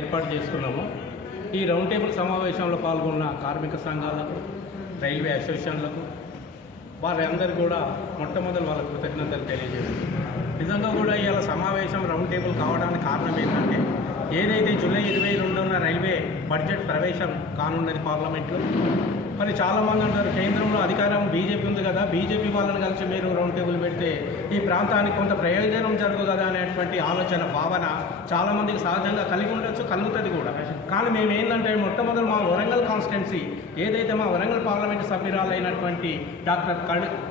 ఏర్పాటు చేసుకున్నాము. ఈ రౌండ్ టేబుల్ సమావేశంలో పాల్గొన్న కార్మిక సంఘాలకు, రైల్వే అసోసియేషన్లకు వారందరూ కూడా మొట్టమొదటి వాళ్ళ కృతజ్ఞతలు తెలియజేస్తున్నారు. నిజంగా కూడా ఇవాళ సమావేశం రౌండ్ టేబుల్ కావడానికి కారణం ఏంటంటే ఏదైతే జూలై 22న రైల్వే బడ్జెట్ ప్రవేశం కానున్నది పార్లమెంట్లో. మరి చాలామంది అంటారు కేంద్రంలో అధికారం బీజేపీ ఉంది కదా, బీజేపీ వాళ్ళని కలిసి మీరు రౌండ్ టేబుల్ పెడితే ఈ ప్రాంతానికి కొంత ప్రయోజనం జరుగు కదా అనేటువంటి ఆలోచన భావన చాలామందికి సహజంగా కలిగి ఉండొచ్చు, కలుగుతుంది కూడా. కానీ మేము ఏంటంటే మొట్టమొదటి మా వరంగల్ కాన్స్టిట్యున్సీ ఏదైతే మా వరంగల్ పార్లమెంటు సభ్యురాలైనటువంటి డాక్టర్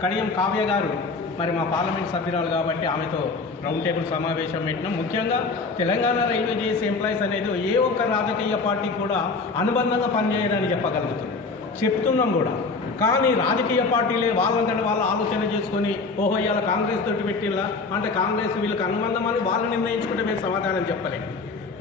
కడియం కావ్య గారు మరి మా పార్లమెంట్ సభ్యురాలు కాబట్టి ఆమెతో రౌండ్ టేబుల్ సమావేశం పెట్టినాం. ముఖ్యంగా తెలంగాణ రైల్వే జేఏసీ ఎంప్లాయీస్ అనేది ఏ ఒక్క రాజకీయ పార్టీకి కూడా అనుబంధంగా పనిచేయదని చెప్తున్నాం కూడా. కానీ రాజకీయ పార్టీలే వాళ్ళంటే వాళ్ళు ఆలోచన చేసుకొని ఓహో ఇవాళ కాంగ్రెస్ తోటి పెట్టిల్లా అంటే కాంగ్రెస్ వీళ్ళకి అనుబంధం అని వాళ్ళు నిర్ణయించుకుంటే మేము సమాధానం చెప్పలేము.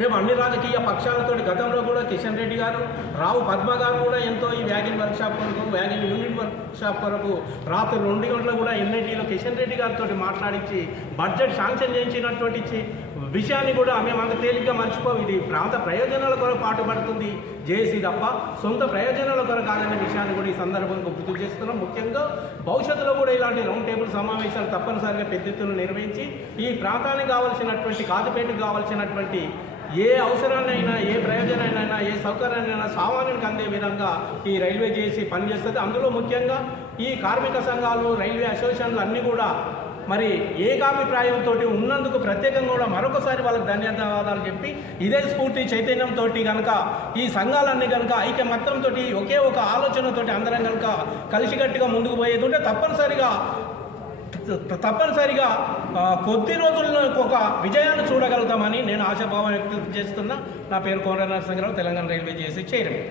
మేము అన్ని రాజకీయ పక్షాలతో గతంలో కూడా కిషన్ రెడ్డి గారు, రావు పద్మ గారు కూడా ఎంతో ఈ వ్యాగిన్ వర్క్షాప్ కొరకు, వ్యాగిన్ యూనిట్ వర్క్షాప్ కొరకు రాత్రి 2 గంటలు కూడా ఎన్ఐటీలో కిషన్ రెడ్డి గారితో మాట్లాడించి బడ్జెట్ శాంక్షన్ చేయించినటువంటి విషయాన్ని కూడా మేము అంత తేలిగ్గా మర్చిపోవు. ఇది ప్రాంత ప్రయోజనాల కొరకు పాటుపడుతుంది జేఏసీ తప్ప సొంత ప్రయోజనాల కొరకు కాదనే విషయాన్ని కూడా ఈ సందర్భంగా గుర్తు చేస్తున్నాం. ముఖ్యంగా భవిష్యత్తులో కూడా ఇలాంటి రౌండ్ టేబుల్ సమావేశాలు తప్పనిసరిగా పెద్ద ఎత్తున నిర్వహించి ఈ ప్రాంతానికి కావాల్సినటువంటి కాజుపేటకు కావాల్సినటువంటి ఏ అవసరాన్నైనా, ఏ ప్రయోజనాన్నైనా, ఏ సౌకర్యాన్నైనా సామాన్యునికి అందే విధంగా ఈ రైల్వే జేఏసీ పనిచేస్తుంది. అందులో ముఖ్యంగా ఈ కార్మిక సంఘాలు, రైల్వే అసోసియేషన్లు అన్నీ కూడా మరి ఏకాభిప్రాయంతో ఉన్నందుకు ప్రత్యేకంగా కూడా మరొకసారి వాళ్ళకి ధన్యవాదాలు చెప్పి ఇదే స్ఫూర్తి చైతన్యంతో కనుక ఈ సంఘాలన్నీ కనుక ఐకమత్యంతో ఒకే ఒక ఆలోచనతో అందరం కనుక కలిసికట్టుగా ముందుకు పోయేది ఉంటే తప్పనిసరిగా కొద్ది రోజుల్లో ఒక విజయాన్ని చూడగలుగుతామని నేను ఆశాభావం వ్యక్తం చేస్తున్నా. నా పేరు Kona Narasimharao, Telangana railway JAC chairman.